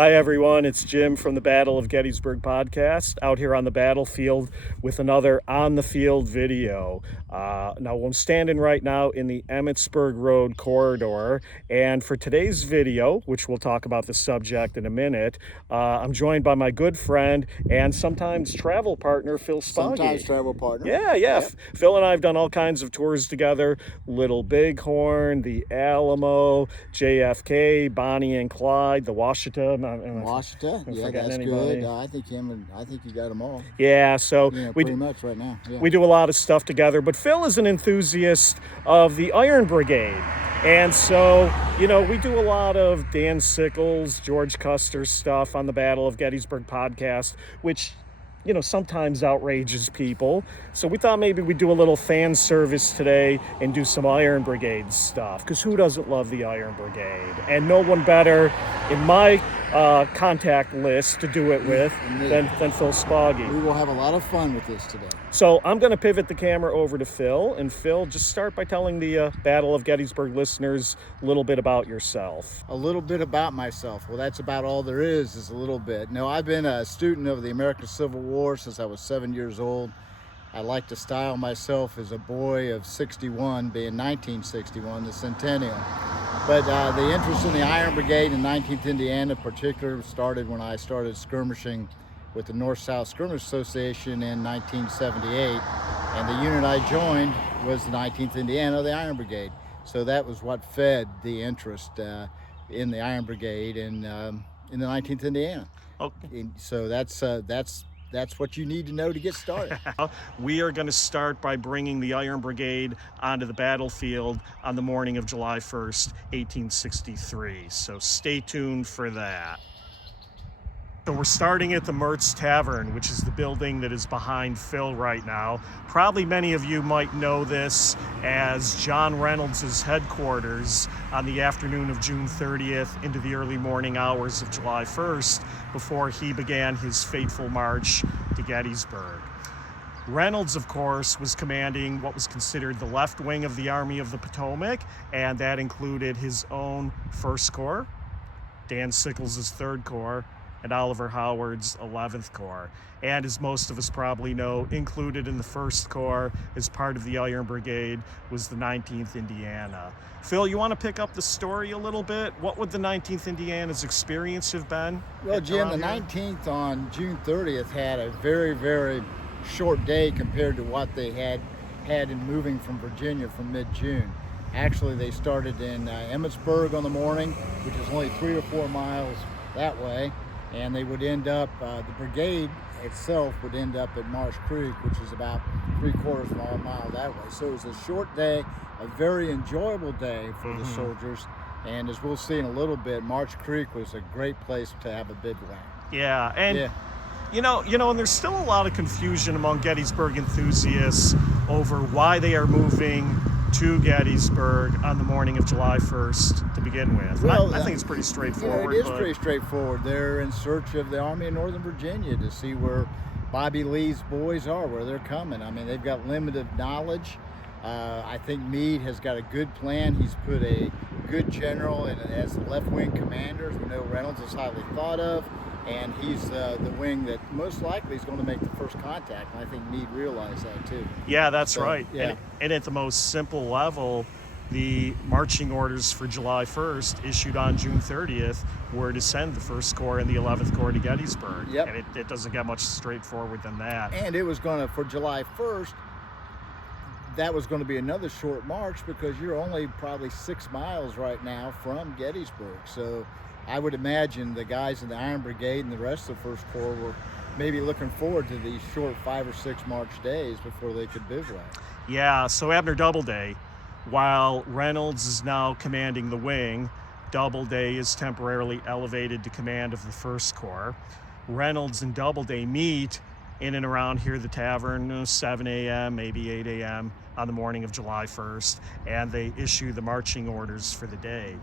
Hi, everyone. It's Jim from the Battle of Gettysburg Podcast, out here on the battlefield with another on-the-field video. Now, I'm standing right now in the Emmitsburg Road corridor, and for today's video, which we'll talk about the subject in a minute, I'm joined by my good friend and sometimes travel partner, Phil Spaugy. Sometimes travel partner. Yeah. Yep. Phil and I have done all kinds of tours together. Little Bighorn, the Alamo, JFK, Bonnie and Clyde, the Washita. Washita, yeah, that's anybody. good. I think you got them all. Yeah, so pretty much right now. Yeah. We do a lot of stuff together, but Phil is an enthusiast of the Iron Brigade. And so, we do a lot of Dan Sickles, George Custer stuff on the Battle of Gettysburg podcast, which sometimes outrages people. So we thought maybe we'd do a little fan service today and do some Iron Brigade stuff, because who doesn't love the Iron Brigade? And no one better in my contact list to do it with than Phil Spaugy. We will have a lot of fun with this today. So I'm going to pivot the camera over to Phil. And Phil, just start by telling the Battle of Gettysburg listeners a little bit about yourself. A little bit about myself. Well, that's about all there is a little bit. No, I've been a student of the American Civil War since I was 7 years old. I like to style myself as a boy of 61, being 1961, the centennial. But the interest in the Iron Brigade in 19th Indiana in particular started when I started skirmishing with the North-South Skirmish Association in 1978. And the unit I joined was the 19th Indiana, the Iron Brigade. So that was what fed the interest in the Iron Brigade in the 19th Indiana. Okay. So that's what you need to know to get started. We are going to start by bringing the Iron Brigade onto the battlefield on the morning of July 1st, 1863. So stay tuned for that. So we're starting at the Mertz Tavern, which is the building that is behind Phil right now. Probably many of you might know this as John Reynolds' headquarters on the afternoon of June 30th into the early morning hours of July 1st before he began his fateful march to Gettysburg. Reynolds, of course, was commanding what was considered the left wing of the Army of the Potomac, and that included his own 1st Corps, Dan Sickles' 3rd Corps, and Oliver Howard's 11th Corps. And as most of us probably know, included in the 1st Corps as part of the Iron Brigade was the 19th Indiana. Phil, you want to pick up the story a little bit? What would the 19th Indiana's experience have been? Well, Jim, the 19th on June 30th had a very, very short day compared to what they had in moving from Virginia from mid-June. Actually, they started in Emmitsburg on the morning, which is only 3 or 4 miles that way. And they would end up, the brigade itself would end up at Marsh Creek, which is about 3/4 of a mile that way. So it was a short day, a very enjoyable day for the soldiers. And as we'll see in a little bit, Marsh Creek was a great place to have a bivouac. Yeah, and and there's still a lot of confusion among Gettysburg enthusiasts over why they are moving to Gettysburg on the morning of July 1st to begin with. Well, I think it's pretty straightforward. It is pretty straightforward. They're in search of the Army of Northern Virginia to see where Bobby Lee's boys are, where they're coming. I mean, they've got limited knowledge. I think Meade has got a good plan. He's put a good general in as the left-wing commander. We know Reynolds is highly thought of, and he's the wing that most likely is going to make the first contact. And I think Meade realized that too. Yeah, that's right. Yeah. And at the most simple level, the marching orders for July 1st issued on June 30th were to send the 1st Corps and the 11th Corps to Gettysburg. Yep. And it doesn't get much straightforward than that. And it was going to, for July 1st, that was going to be another short march because you're only probably 6 miles right now from Gettysburg. So I would imagine the guys in the Iron Brigade and the rest of the 1st Corps were maybe looking forward to these short 5 or 6 march days before they could bivouac. Yeah, so Abner Doubleday, while Reynolds is now commanding the wing, Doubleday is temporarily elevated to command of the 1st Corps. Reynolds and Doubleday meet in and around here, the tavern, 7 a.m., maybe 8 a.m. on the morning of July 1st, and they issue the marching orders for the day.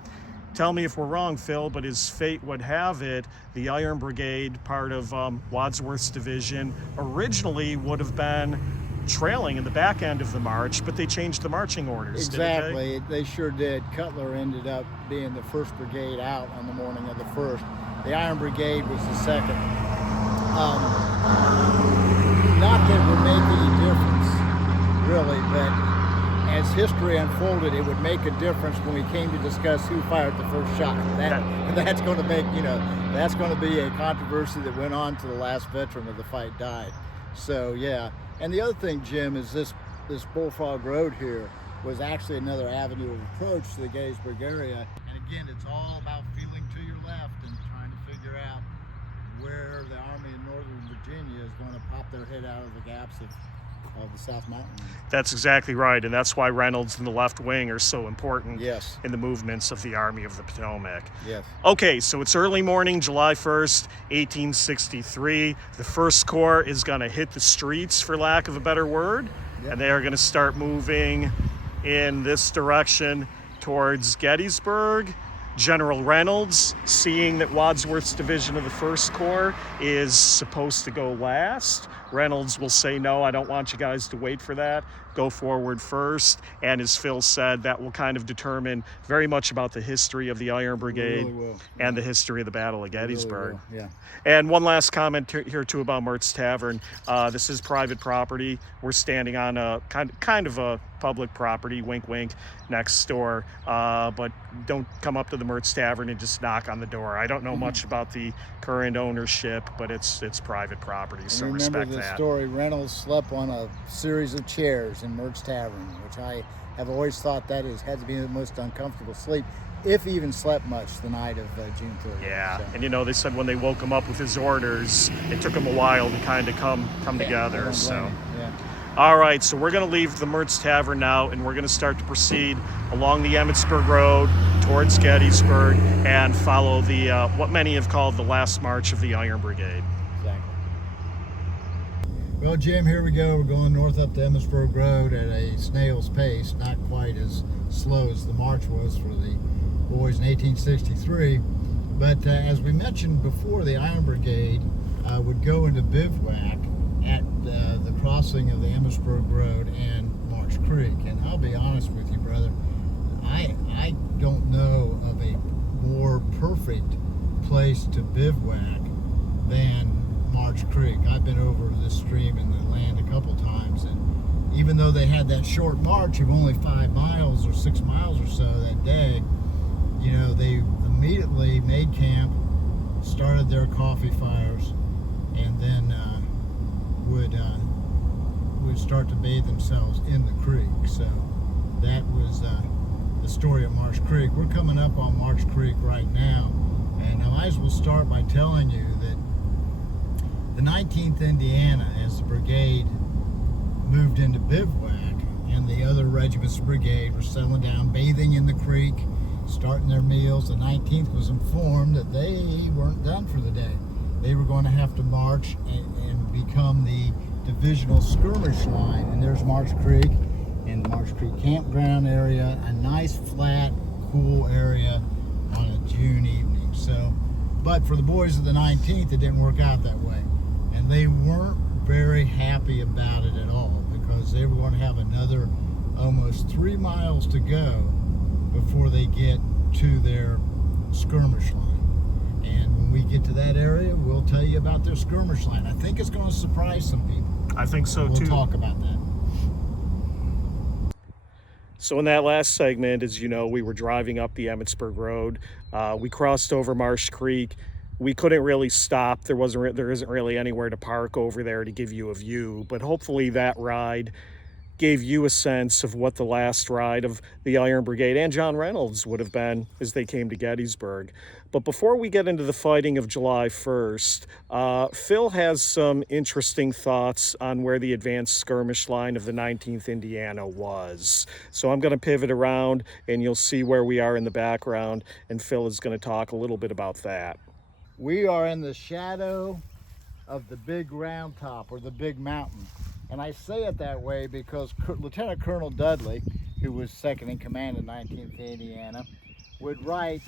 Tell me if we're wrong, Phil, but as fate would have it, the Iron Brigade, part of Wadsworth's division, originally would have been trailing in the back end of the march, but they changed the marching orders. Exactly, they sure did. Cutler ended up being the 1st Brigade out on the morning of the 1st. The Iron Brigade was the second. Not that it would make any difference, really, but as history unfolded, it would make a difference when we came to discuss who fired the first shot. That's going to make, that's going to be a controversy that went on to the last veteran of the fight died. So, yeah. And the other thing, Jim, is this Bullfrog Road here was actually another avenue of approach to the Gettysburg area. And again, it's all about feeling to your left and trying to figure out where the Army in Northern Virginia is going to pop their head out of the gaps of the South Mountain. That's exactly right, and that's why Reynolds and the left wing are so important Yes. in the movements of the Army of the Potomac. Yes. Okay, so it's early morning, July 1st, 1863. The First Corps is going to hit the streets, for lack of a better word, Yep. and they are going to start moving in this direction towards Gettysburg. General Reynolds, seeing that Wadsworth's division of the First Corps is supposed to go last, Reynolds will say, no, I don't want you guys to wait for that. Go forward first. And as Phil said, that will kind of determine very much about the history of the Iron Brigade Really and the history of the Battle of Gettysburg. Really will. Yeah. And one last comment here too about Mertz Tavern. This is private property. We're standing on a kind of a public property, wink wink, next door. But don't come up to the Mertz Tavern and just knock on the door. I don't know much about the current ownership, but it's private property, so And respect remember the that. story, Reynolds slept on a series of chairs in Mertz Tavern, which I have always thought had to be the most uncomfortable sleep, if he even slept much the night of June 30th. Yeah, So, and they said when they woke him up with his orders, it took him a while to kind of come I together. don't So, blame him. Yeah. all right, so we're going to leave the Mertz Tavern now, and we're going to start to proceed along the Emmitsburg Road towards Gettysburg and follow the what many have called the last march of the Iron Brigade. Exactly. Well, Jim, here we go. We're going north up the Emmitsburg Road at a snail's pace, not quite as slow as the march was for the boys in 1863. But as we mentioned before, the Iron Brigade would go into bivouac at the crossing of the Emmitsburg Road and Marsh Creek. And I'll be honest with you, brother, I don't know of a more perfect place to bivouac than Marsh Creek. I've been over this stream in the land a couple times, and even though they had that short march of only 5 miles or 6 miles or so that day, they immediately made camp, started their coffee fires, and then would start to bathe themselves in the creek. So that was the story of Marsh Creek. We're coming up on Marsh Creek right now, and I might as well start by telling you that the 19th Indiana, as the brigade moved into bivouac, and the other regiments of the brigade were settling down, bathing in the creek, starting their meals, the 19th was informed that they weren't done for the day. They were going to have to march and become the divisional skirmish line. And there's Marsh Creek and the Marsh Creek campground area, a nice flat, cool area on a June evening. So, but for the boys of the 19th, it didn't work out that way. And they weren't very happy about it at all, because they were going to have another almost 3 miles to go before they get to their skirmish line. And when we get to that area, we'll tell you about their skirmish line. I think it's going to surprise some people. I think so We'll too. talk about that. So in that last segment, as you know, we were driving up the Emmitsburg Road. We crossed over Marsh Creek. We couldn't really stop. There isn't really anywhere to park over there to give you a view, but hopefully that ride gave you a sense of what the last ride of the Iron Brigade and John Reynolds would have been as they came to Gettysburg. But before we get into the fighting of July 1st, Phil has some interesting thoughts on where the advanced skirmish line of the 19th Indiana was. So I'm going to pivot around, and you'll see where we are in the background, and Phil is going to talk a little bit about that. We are in the shadow of the big round top, or the big mountain. And I say it that way because Lieutenant Colonel Dudley, who was second in command of 19th Indiana, would write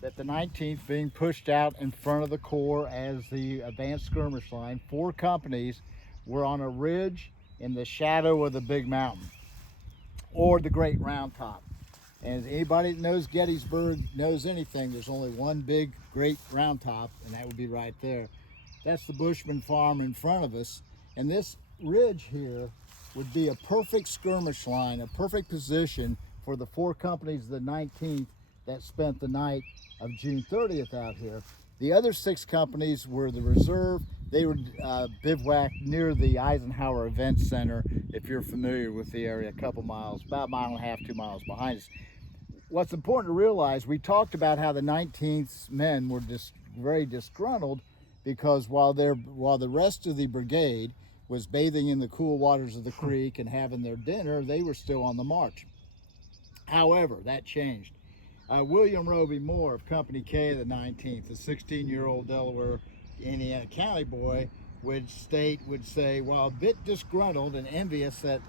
that the 19th being pushed out in front of the Corps as the advanced skirmish line, 4 companies were on a ridge in the shadow of the big mountain, or the great round top. And anybody that knows Gettysburg knows anything, there's only one big, great round top, and that would be right there. That's the Bushman farm in front of us. And this ridge here would be a perfect skirmish line, a perfect position for the 4 companies of the 19th that spent the night of June 30th out here. The other 6 companies were the reserve. They were bivouacked near the Eisenhower Event Center, if you're familiar with the area, a couple miles, about a mile and a half, 2 miles behind us. What's important to realize, we talked about how the 19th men were very disgruntled because while the rest of the brigade was bathing in the cool waters of the creek and having their dinner, they were still on the march. However, that changed. William Roby Moore of Company K of the 19th, a 16-year-old Delaware, Indiana County boy, would say, while a bit disgruntled and envious that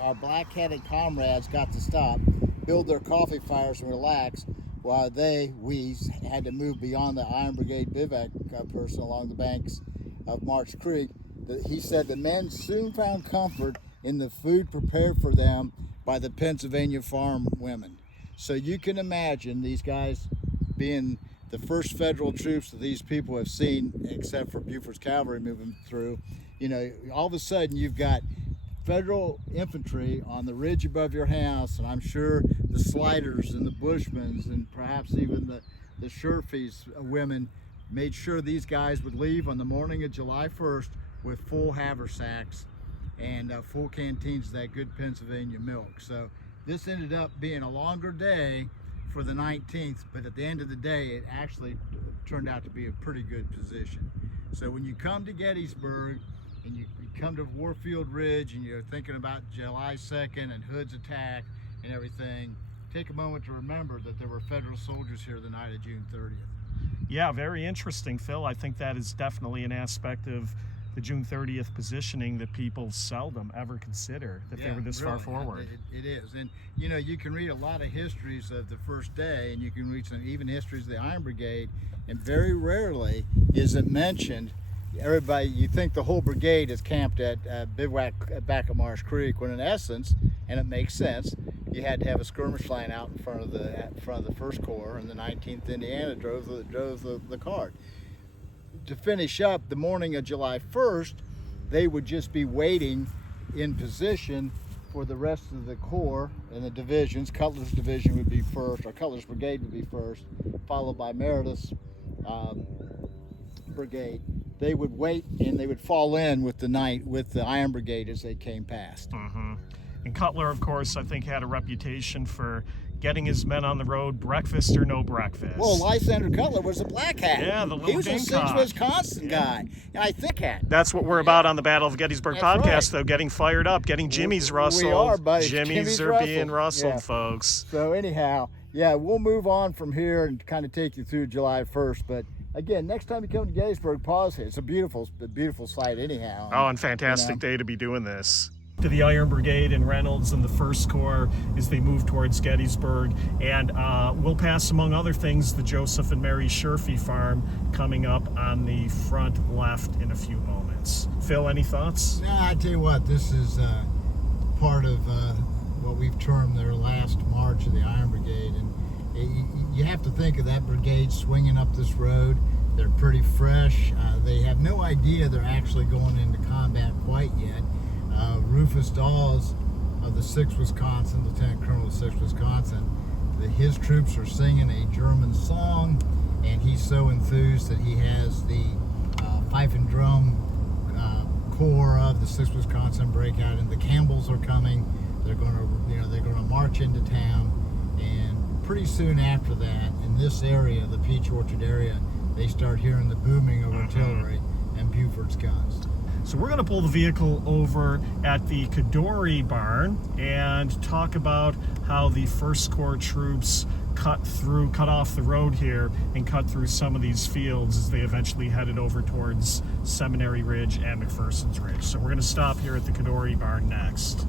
our black-headed comrades got to stop, build their coffee fires and relax, while we had to move beyond the Iron Brigade bivouac person along the banks of March Creek. He said the men soon found comfort in the food prepared for them by the Pennsylvania farm women. So you can imagine these guys being the first federal troops that these people have seen, except for Buford's cavalry moving through. You know, all of a sudden you've got federal infantry on the ridge above your house, and I'm sure the Sliders and the Bushmans and perhaps even the Sherfies women made sure these guys would leave on the morning of July 1st with full haversacks and full canteens of that good Pennsylvania milk. So this ended up being a longer day for the 19th, but at the end of the day, it actually turned out to be a pretty good position. So when you come to Gettysburg and you come to Warfield Ridge and you're thinking about July 2nd and Hood's attack and everything, take a moment to remember that there were federal soldiers here the night of June 30th. Yeah, very interesting, Phil. I think that is definitely an aspect of the June 30th positioning that people seldom ever consider, that they were this far forward. It is. And you know, you can read a lot of histories of the first day, and you can read some even histories of the Iron Brigade, and very rarely is it mentioned. Everybody, you think the whole brigade is camped at bivouac back of Marsh Creek, when in essence, and it makes sense, you had to have a skirmish line out in front of the First Corps, and the 19th Indiana drove the cart. To finish up, the morning of July 1st, they would just be waiting in position for the rest of the Corps and the divisions. Cutler's division would be first, or Cutler's brigade would be first, followed by Meredith's brigade. They would wait and they would fall in with the Iron Brigade as they came past. Mm-hmm. And Cutler, of course, I think had a reputation for getting his men on the road, breakfast or no breakfast. Well, Lysander Cutler was a black hat. Yeah, the little He was a gamecock. Wisconsin guy. I thick hat. That's what we're about on the Battle of Gettysburg podcast, right. though, getting fired up, getting jimmies rustled. We are, buddy. Jimmies are rustled. being rustled, Yeah. folks. So anyhow, yeah, we'll move on from here and kind of take you through July 1st. But again, next time you come to Gettysburg, pause here. It's a beautiful sight anyhow. Oh, and fantastic day to be doing this. To the Iron Brigade and Reynolds and the First Corps as they move towards Gettysburg. And we'll pass, among other things, the Joseph and Mary Sherfy farm coming up on the front left in a few moments. Phil, any thoughts? No, I tell you what, this is part of what we've termed their last march of the Iron Brigade. And you have to think of that brigade swinging up this road. They're pretty fresh. They have no idea they're actually going into combat quite yet. Rufus Dawes of the 6th Wisconsin, Lieutenant Colonel of the 6th Wisconsin, his troops are singing a German song, and he's so enthused that he has the fife and drum corps of the 6th Wisconsin break out, and the Campbells are coming. They're going to march into town, and pretty soon after that, in this area, the Peach Orchard area, they start hearing the booming of artillery and Buford's guns. So we're going to pull the vehicle over at the Kadori barn and talk about how the First Corps troops cut off the road here and cut through some of these fields as they eventually headed over towards Seminary Ridge and McPherson's Ridge. So we're going to stop here at the Kadori barn next.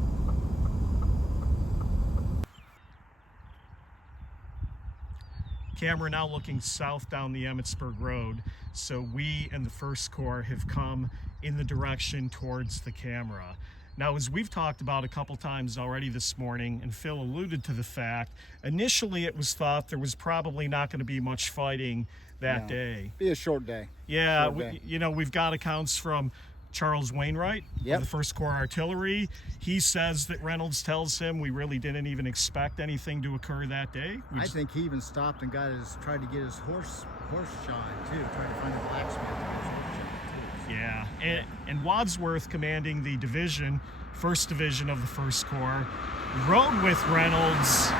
Camera now looking south down the Emmitsburg Road, so we and the First Corps have come in the direction towards the camera. Now, as we've talked about a couple times already this morning, and Phil alluded to the fact, initially it was thought there was probably not going to be much fighting that day. Be a short day. Yeah, Short day. we've got accounts from Charles Wainwright, Yep. of the 1st Corps Artillery. He says that Reynolds tells him we really didn't even expect anything to occur that day. I think he even stopped and tried to get his horse shine too, tried to find a blacksmith to get his horse shine too. Yeah, and Wadsworth, commanding the division, 1st Division of the 1st Corps, rode with Reynolds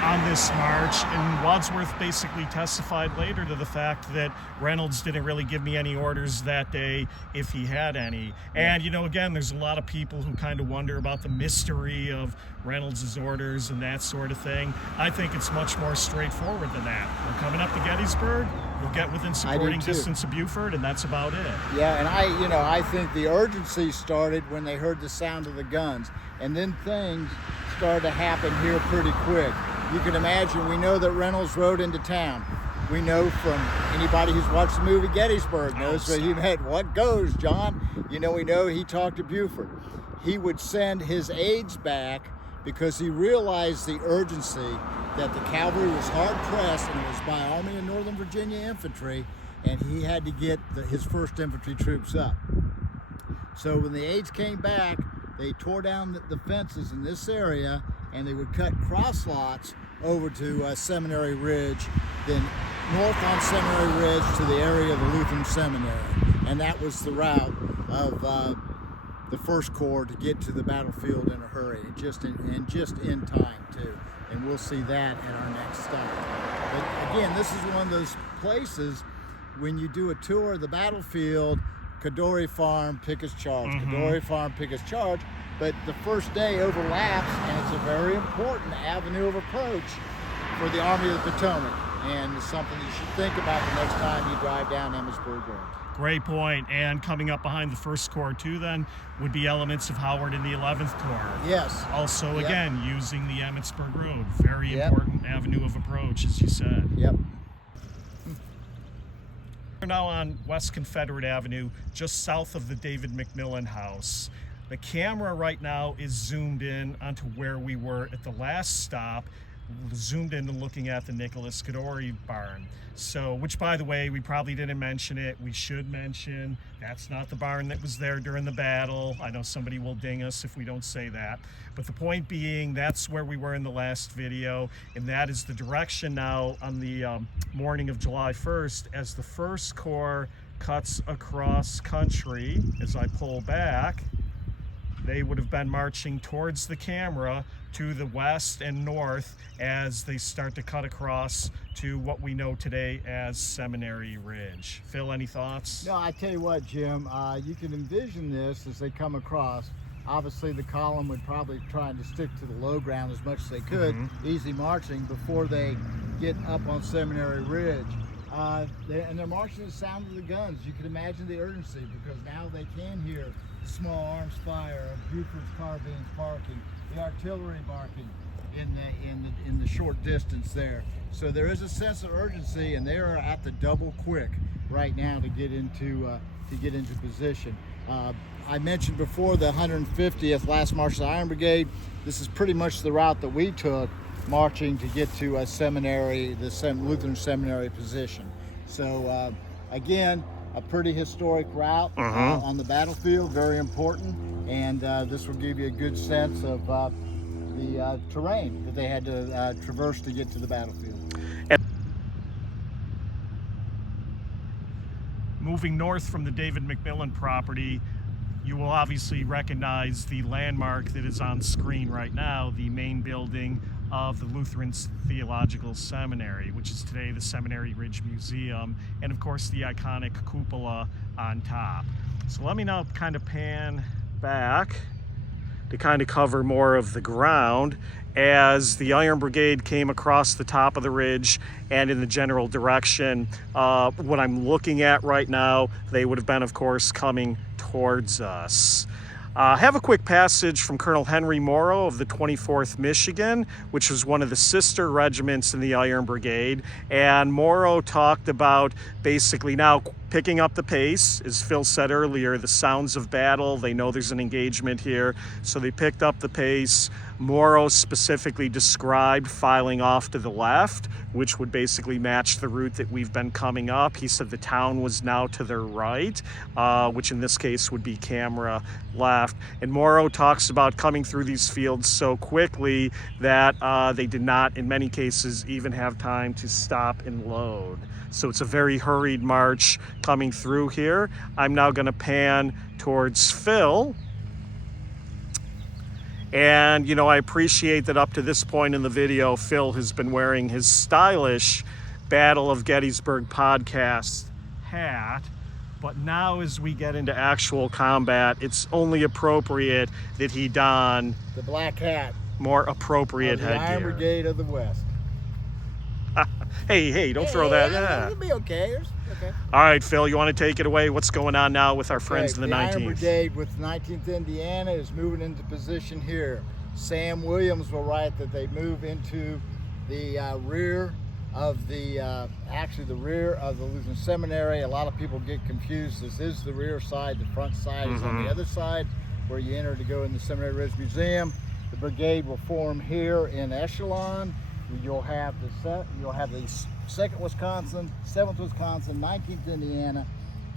on this march, and Wadsworth basically testified later to the fact that Reynolds didn't really give me any orders that day, if he had any. And again, there's a lot of people who kind of wonder about the mystery of Reynolds' orders and that sort of thing. I think it's much more straightforward than that. We're coming up to Gettysburg, we'll get within supporting distance of Buford, and that's about it. Yeah, and I think the urgency started when they heard the sound of the guns, and then things started to happen here pretty quick. You can imagine, we know that Reynolds rode into town. We know from anybody who's watched the movie Gettysburg knows that he had, what goes, John? We know he talked to Buford. He would send his aides back because he realized the urgency that the cavalry was hard pressed, and it was by Army of Northern Virginia Infantry, and he had to get his 1st Infantry troops up. So when the aides came back, they tore down the fences in this area, and they would cut cross lots over to Seminary Ridge, then north on Seminary Ridge to the area of the Lutheran Seminary. And that was the route of the 1st Corps to get to the battlefield in a hurry, and just in time too. And we'll see that at our next stop. But again, this is one of those places when you do a tour of the battlefield, Cadore Farm, Pickett's Charge, Cadore Farm, Pickett's Charge, but the first day overlaps, and it's a very important avenue of approach for the Army of the Potomac, and it's something you should think about the next time you drive down Emmitsburg Road. Great point. And coming up behind the 1st Corps too then would be elements of Howard and the 11th Corps. Yes. Also, again, using the Emmitsburg Road. Very important avenue of approach, as you said. Yep. We're now on West Confederate Avenue, just south of the David McMillan House. The camera right now is zoomed in onto where we were at the last stop, zoomed in and looking at the Nicholas Cadore barn. So, which, by the way, we probably didn't mention it. We should mention that's not the barn that was there during the battle. I know somebody will ding us if we don't say that. But the point being, that's where we were in the last video, and that is the direction now on the morning of July 1st as the 1st Corps cuts across country. As I pull back, they would have been marching towards the camera to the west and north as they start to cut across to what we know today as Seminary Ridge. Phil, any thoughts? No, I tell you what, Jim, you can envision this as they come across. Obviously, the column would probably try to stick to the low ground as much as they could, easy marching before they get up on Seminary Ridge. And they're marching to the sound of the guns. You can imagine the urgency, because now they can hear small arms fire of Buford's carbines barking, the artillery barking in the short distance there. So there is a sense of urgency, and they are at the double quick right now to get into position. I mentioned before the 150th last march of the Iron Brigade. This is pretty much the route that we took, marching to get to a seminary, the Lutheran Seminary position. So again, a pretty historic route on the battlefield, very important, and this will give you a good sense of the terrain that they had to traverse to get to the battlefield. Moving north from the David McMillan property, you will obviously recognize the landmark that is on screen right now, the main building of the Lutheran Theological Seminary, which is today the Seminary Ridge Museum, and of course the iconic cupola on top. So let me now kind of pan back to kind of cover more of the ground as the Iron Brigade came across the top of the ridge and in the general direction. What I'm looking at right now, they would have been, of course, coming towards us. Have a quick passage from Colonel Henry Morrow of the 24th Michigan, which was one of the sister regiments in the Iron Brigade. And Morrow talked about basically, now picking up the pace. As Phil said earlier, the sounds of battle, they know there's an engagement here, so they picked up the pace. Morrow specifically described filing off to the left, which would basically match the route that we've been coming up. He said the town was now to their right, which in this case would be camera left. And Morrow talks about coming through these fields so quickly that they did not, in many cases, even have time to stop and load. So it's a very hurried march coming through here. I'm now going to pan towards Phil. And, you know, I appreciate that up to this point in the video, Phil has been wearing his stylish Battle of Gettysburg Podcast hat. But now as we get into actual combat, it's only appropriate that he don the black hat. More appropriate headgear. headgear. Iron Brigade of the West. Hey, don't throw that. Yeah. It'll be okay. Okay. All right, Phil, you want to take it away? What's going on now with our friends in the 19th? Iron Brigade with 19th Indiana is moving into position here. Sam Williams will write that they move into the rear of the, actually the rear of the Lutheran Seminary. A lot of people get confused. This is the rear side. The front side is on the other side where you enter to go in the Seminary Ridge Museum. The brigade will form here in echelon. You'll have the 2nd Wisconsin, 7th Wisconsin, 19th Indiana,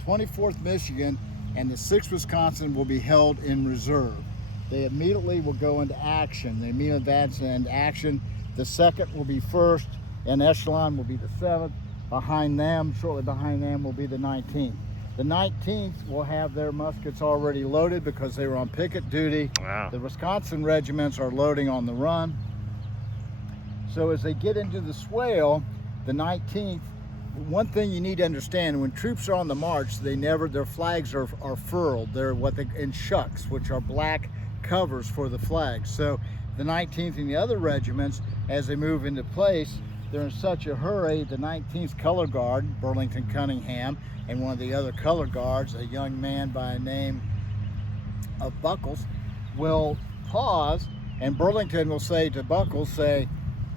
24th Michigan, and the 6th Wisconsin will be held in reserve. They immediately will go into action. They immediately advance into action. The 2nd will be first, and echelon will be the 7th. Behind them, shortly behind them, will be the 19th. The 19th will have their muskets already loaded because they were on picket duty. Wow. The Wisconsin regiments are loading on the run. So as they get into the swale, the 19th, one thing you need to understand, when troops are on the march, their flags are furled. They're in shucks, which are black covers for the flags. So the 19th and the other regiments, as they move into place, they're in such a hurry. The 19th color guard, Burlington Cunningham, and one of the other color guards, a young man by the name of Buckles, will pause, and Burlington will say to Buckles,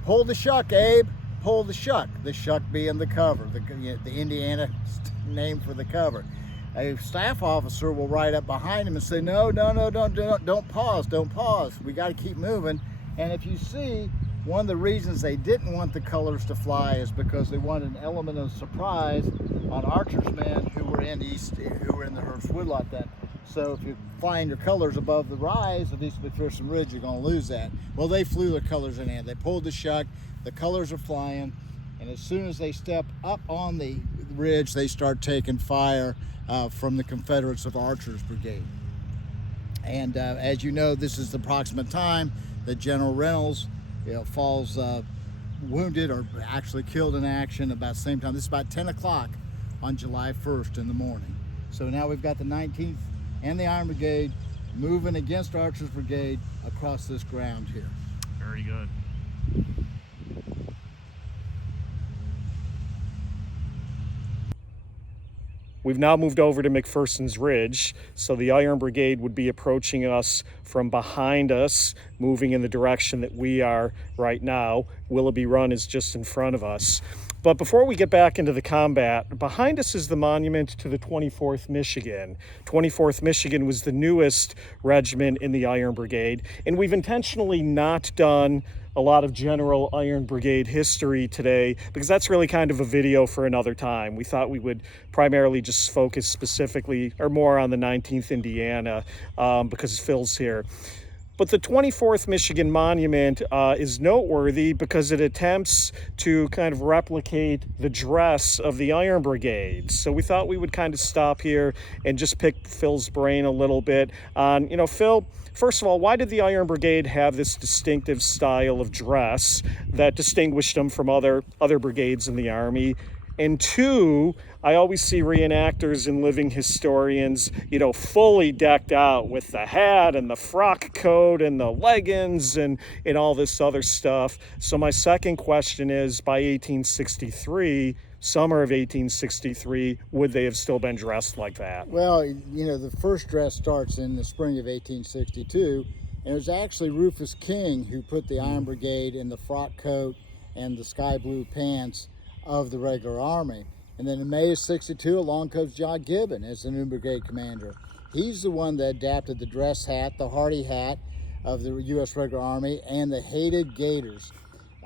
"Pull the shuck, Abe, pull the shuck." The shuck being the cover, the Indiana name for the cover. A staff officer will ride up behind him and say, no, don't pause. We got to keep moving. And if you see, one of the reasons they didn't want the colors to fly is because they wanted an element of surprise on Archer's men who were in the Hearst Woodlot then. So if you're flying your colors above the rise of East McPherson Ridge, you're going to lose that. Well, they flew their colors in hand. They pulled the shuck, the colors are flying, and as soon as they step up on the ridge, they start taking fire from the Confederates of Archer's brigade. And as you know, this is the approximate time that General Reynolds falls wounded or actually killed in action about the same time. This is about 10 o'clock on July 1st in the morning. So now we've got the 19th and the Iron Brigade moving against Archer's brigade across this ground here. Very good. We've now moved over to McPherson's Ridge, so the Iron Brigade would be approaching us from behind us, moving in the direction that we are right now. Willoughby Run is just in front of us. But before we get back into the combat, behind us is the monument to the 24th Michigan. 24th Michigan was the newest regiment in the Iron Brigade, and we've intentionally not done a lot of general Iron Brigade history today because that's really kind of a video for another time. We thought we would primarily just focus specifically or more on the 19th Indiana because Phil's here. But the 24th Michigan Monument is noteworthy because it attempts to kind of replicate the dress of the Iron Brigade. So we thought we would kind of stop here and just pick Phil's brain a little bit on, Phil, first of all, why did the Iron Brigade have this distinctive style of dress that distinguished them from other brigades in the Army? And two, I always see reenactors and living historians, fully decked out with the hat and the frock coat and the leggings and all this other stuff. So my second question is, by 1863, summer of 1863, would they have still been dressed like that? Well, the first dress starts in the spring of 1862, and it was actually Rufus King who put the Iron Brigade in the frock coat and the sky blue pants of the regular army. And then in May of 62, along comes John Gibbon as the new brigade commander. He's the one that adapted the dress hat, the hardy hat of the U.S. Regular Army, and the hated gaiters.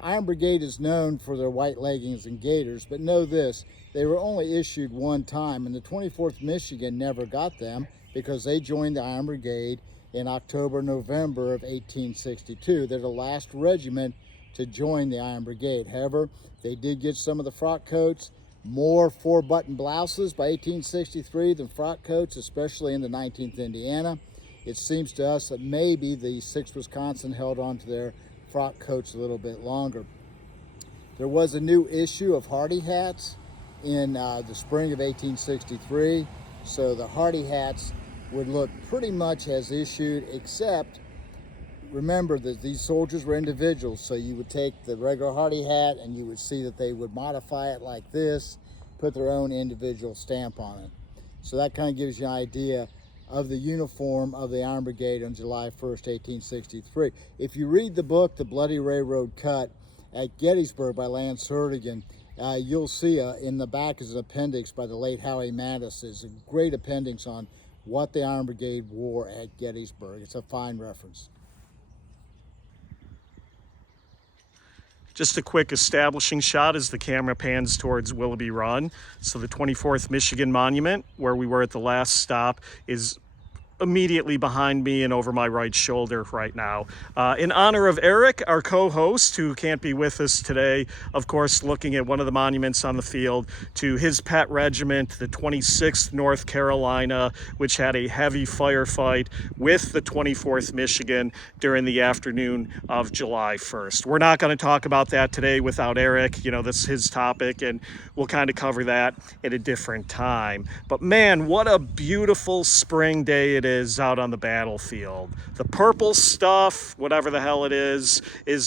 Iron Brigade is known for their white leggings and gaiters, but know this, they were only issued one time, and the 24th Michigan never got them because they joined the Iron Brigade in October, November of 1862. They're the last regiment to join the Iron Brigade. However, they did get some of the frock coats, more 4-button blouses by 1863 than frock coats, especially in the 19th Indiana. It seems to us that maybe the 6th Wisconsin held on to their frock coats a little bit longer. There was a new issue of hardy hats in the spring of 1863, so the hardy hats would look pretty much as issued, except remember that these soldiers were individuals, so you would take the regular hardy hat and you would see that they would modify it like this, put their own individual stamp on it. So that kind of gives you an idea of the uniform of the Iron Brigade on July 1st, 1863. If you read the book, The Bloody Railroad Cut at Gettysburg by Lance Hurtigan, you'll see in the back is an appendix by the late Howie Mattis. It's a great appendix on what the Iron Brigade wore at Gettysburg. It's a fine reference. Just a quick establishing shot as the camera pans towards Willoughby Run. So the 24th Michigan Monument, where we were at the last stop, is immediately behind me and over my right shoulder right now. In honor of Eric, our co-host, who can't be with us today, of course, looking at one of the monuments on the field to his pet regiment, the 26th North Carolina, which had a heavy firefight with the 24th Michigan during the afternoon of July 1st. We're not going to talk about that today without Eric. You know, that's his topic, and we'll kind of cover that at a different time. But man, what a beautiful spring day it is out on the battlefield. The purple stuff, whatever the hell it is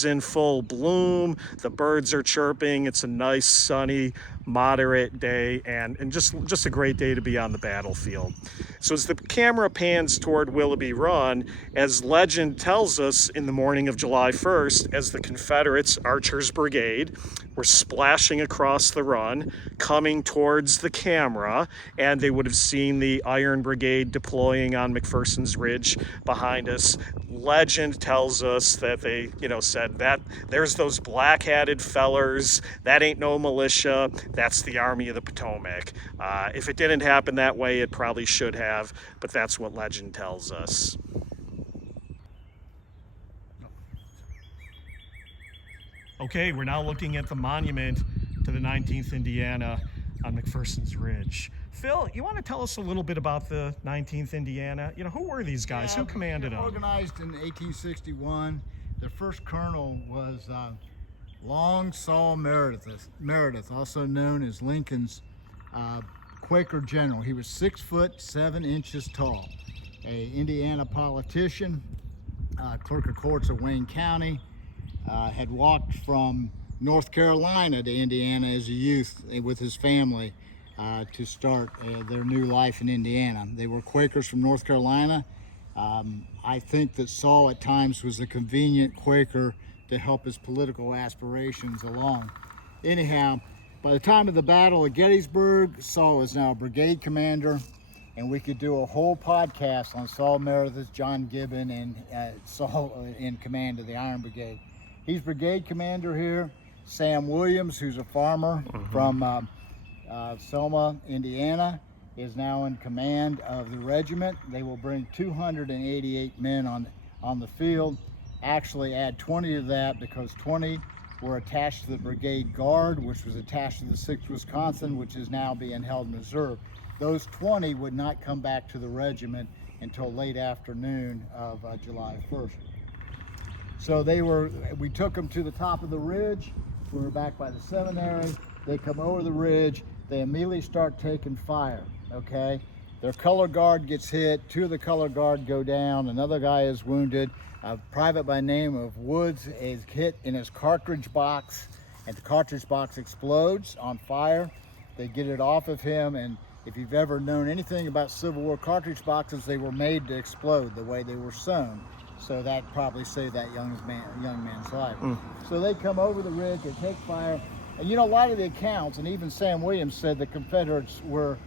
in full bloom. The birds are chirping. It's a nice, sunny, moderate day, and just a great day to be on the battlefield. So as the camera pans toward Willoughby Run, as legend tells us, in the morning of July 1st, as the Confederates Archers Brigade were splashing across the run, coming towards the camera, and they would have seen the Iron Brigade deploying on McPherson's Ridge behind us. Legend tells us that they, said that there's those black-hatted fellers, that ain't no militia, that's the Army of the Potomac. If it didn't happen that way, it probably should have, but that's what legend tells us. Okay, we're now looking at the monument to the 19th Indiana on McPherson's Ridge. Phil, you want to tell us a little bit about the 19th Indiana? Who were these guys? Who commanded them? Organized in 1861. Their first colonel was Long Saul Meredith, also known as Lincoln's Quaker general. He was 6 foot 7 inches tall, a Indiana politician, clerk of courts of Wayne County, had walked from North Carolina to Indiana as a youth with his family to start their new life in Indiana. They were Quakers from North Carolina. I think that Saul at times was a convenient Quaker to help his political aspirations along. Anyhow, by the time of the Battle of Gettysburg, Saul is now a brigade commander, and we could do a whole podcast on Saul Meredith, John Gibbon, and Saul in command of the Iron Brigade. He's brigade commander here. Sam Williams, who's a farmer from Selma, Indiana, is now in command of the regiment. They will bring 288 men on the field. Actually add 20 to that because 20 were attached to the Brigade Guard, which was attached to the 6th Wisconsin, which is now being held in reserve. Those 20 would not come back to the regiment until late afternoon of July 1st. So we took them to the top of the ridge. We were back by the seminary. They come over the ridge. They immediately start taking fire, okay? Their color guard gets hit. 2 of the color guard go down. Another guy is wounded. A private by name of Woods is hit in his cartridge box, and the cartridge box explodes on fire. They get it off of him, and if you've ever known anything about Civil War cartridge boxes, they were made to explode the way they were sewn. So that probably saved that young man's life. So they come over the ridge, they take fire. And you know, a lot of the accounts, and even Sam Williams said the Confederates were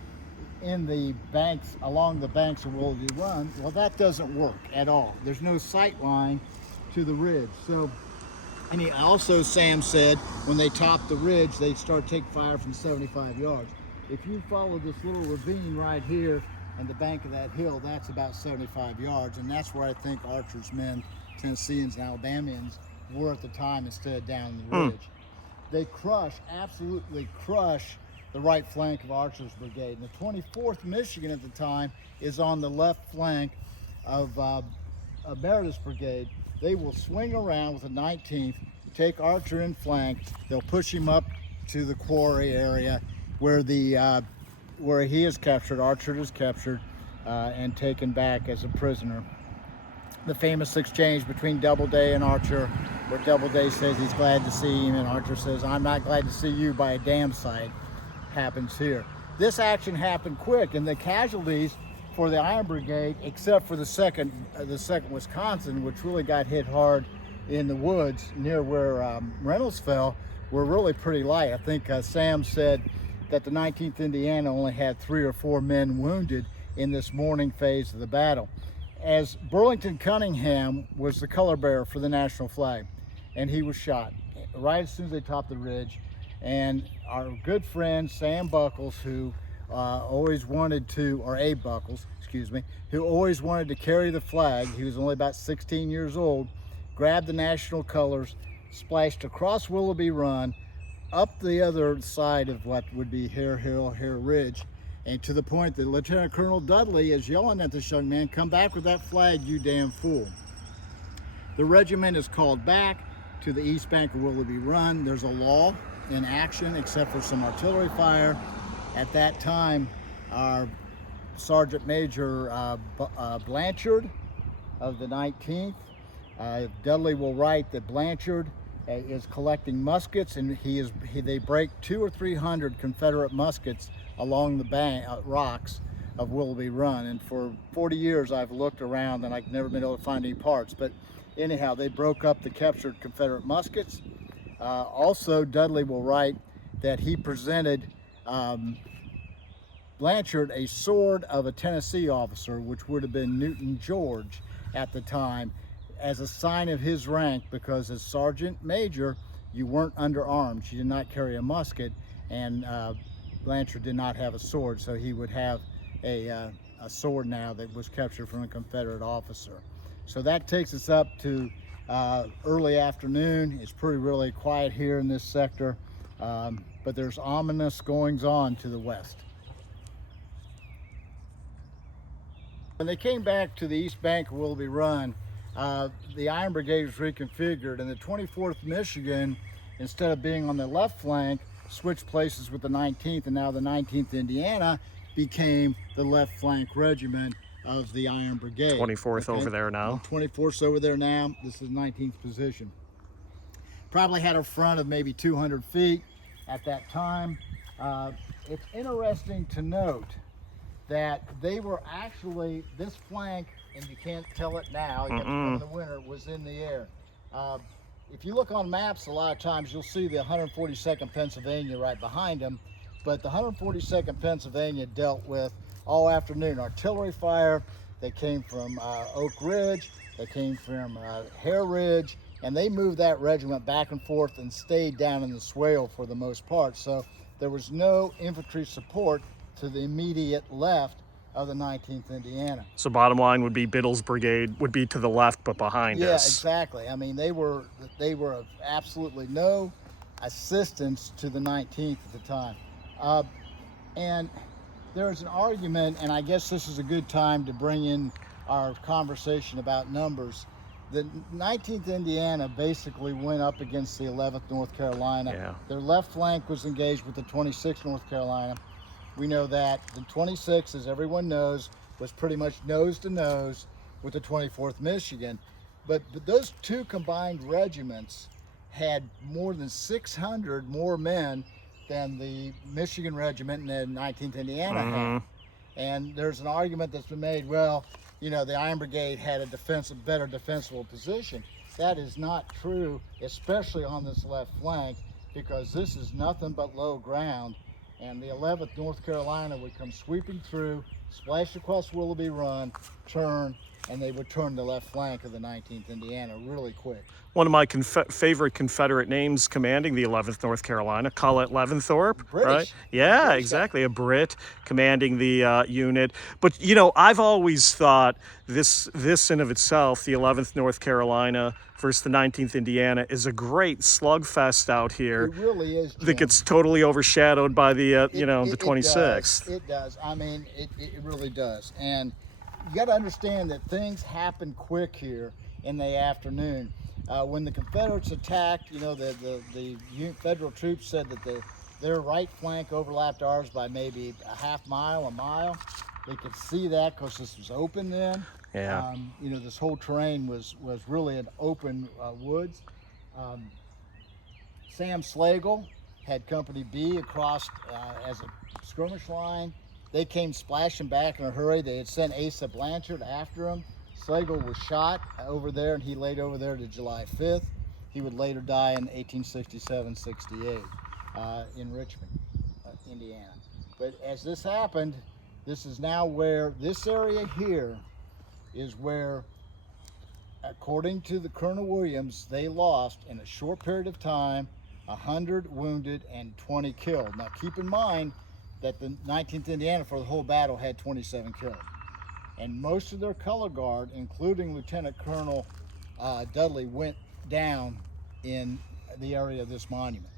in the banks, along the banks of Willoughby Run. Well, that doesn't work at all. There's no sight line to the ridge. So, and he also, Sam said, when they top the ridge, they start taking fire from 75 yards. If you follow this little ravine right here and the bank of that hill, that's about 75 yards. And that's where I think Archer's men, Tennesseans and Alabamians, were at the time instead of down the ridge. They absolutely crush the right flank of Archer's brigade. And the 24th Michigan at the time is on the left flank of Meredith's brigade. They will swing around with the 19th, take Archer in flank. They'll push him up to the quarry area where he is captured. Archer is captured and taken back as a prisoner. The famous exchange between Doubleday and Archer, where Doubleday says he's glad to see him, and Archer says, "I'm not glad to see you by a damn sight," happens here. This action happened quick, and the casualties for the Iron Brigade, except for the second Wisconsin, which really got hit hard in the woods near where Reynolds fell, were really pretty light. I think Sam said that the 19th Indiana only had 3 or 4 men wounded in this morning phase of the battle. As Burlington Cunningham was the color bearer for the national flag, and he was shot right as soon as they topped the ridge. And our good friend Sam Buckles, who always wanted to, or Abe Buckles, excuse me, who always wanted to carry the flag, he was only about 16 years old, grabbed the national colors, splashed across Willoughby Run, up the other side of what would be Hare Hill, Hare Ridge, and to the point that Lieutenant Colonel Dudley is yelling at this young man, "Come back with that flag, you damn fool." The regiment is called back to the east bank of Willoughby Run. There's a lull in action except for some artillery fire. At that time, our Sergeant Major Blanchard of the 19th, Dudley will write that Blanchard is collecting muskets, and they break 200 or 300 Confederate muskets along the rocks of Willoughby Run. And for 40 years I've looked around and I've never been able to find any parts, but anyhow, they broke up the captured Confederate muskets. Also, Dudley will write that he presented Blanchard a sword of a Tennessee officer, which would have been Newton George at the time, as a sign of his rank, because as Sergeant Major, you weren't under arms. You did not carry a musket, and Blanchard did not have a sword, so he would have a sword now that was captured from a Confederate officer. So that takes us up to early afternoon. It's really quiet here in this sector, but there's ominous goings on to the west. When they came back to the east bank of Willoughby Run, the Iron Brigade was reconfigured, and the 24th Michigan, instead of being on the left flank, switched places with the 19th, and now the 19th Indiana became the left flank regiment of the Iron Brigade. 24th over there now. 24th over there now. This is 19th position. Probably had a front of maybe 200 feet at that time. It's interesting to note that they were actually, this flank, and you can't tell it now, you have to come in the winter, was in the air. If you look on maps, a lot of times you'll see the 142nd Pennsylvania right behind them, but the 142nd Pennsylvania dealt with all afternoon artillery fire that came from Oak Ridge, that came from Hare Ridge, and they moved that regiment back and forth and stayed down in the swale for the most part. So there was no infantry support to the immediate left of the 19th Indiana. So bottom line would be Biddle's brigade would be to the left but behind us. Yeah, exactly. I mean, they were of absolutely no assistance to the 19th at the time. And there's an argument, and I guess this is a good time to bring in our conversation about numbers. The 19th Indiana basically went up against the 11th North Carolina. Yeah. Their left flank was engaged with the 26th North Carolina. We know that the 26th, as everyone knows, was pretty much nose to nose with the 24th Michigan. But those two combined regiments had more than 600 more men than the Michigan regiment and the 19th Indiana had. And there's an argument that's been made, well, you know, the Iron Brigade had a better defensible position. That is not true, especially on this left flank. because this is nothing but low ground, and the 11th North Carolina would come sweeping through, splash across Willoughby Run, turn, and they would turn the left flank of the 19th Indiana really quick. One of my favorite Confederate names commanding the 11th North Carolina, Collett Leaventhorpe, British. right? Yeah, British exactly, a Brit commanding the unit. But, you know, I've always thought this in of itself, the 11th North Carolina versus the 19th Indiana, is a great slugfest out here. It really is, Jim. That gets totally overshadowed by the, the 26th. It does. I mean, it really does. And you got to understand that things happen quick here in the afternoon. When the Confederates attacked, the Federal troops said that their right flank overlapped ours by maybe a half mile, a mile. They could see that because this was open then. Yeah. This whole terrain was really an open woods. Sam Slagle had Company B across as a skirmish line. They came splashing back in a hurry. They had sent Asa Blanchard after him. Slagle was shot over there, and he laid over there to July 5th. He would later die in 1867-68 in Richmond, Indiana. But as this happened, this is now where, this area here is where, according to the Colonel Williams, they lost in a short period of time 100 wounded and 20 killed. Now keep in mind that the 19th Indiana for the whole battle had 27 killed. And most of their color guard, including Lieutenant Colonel Dudley, went down in the area of this monument.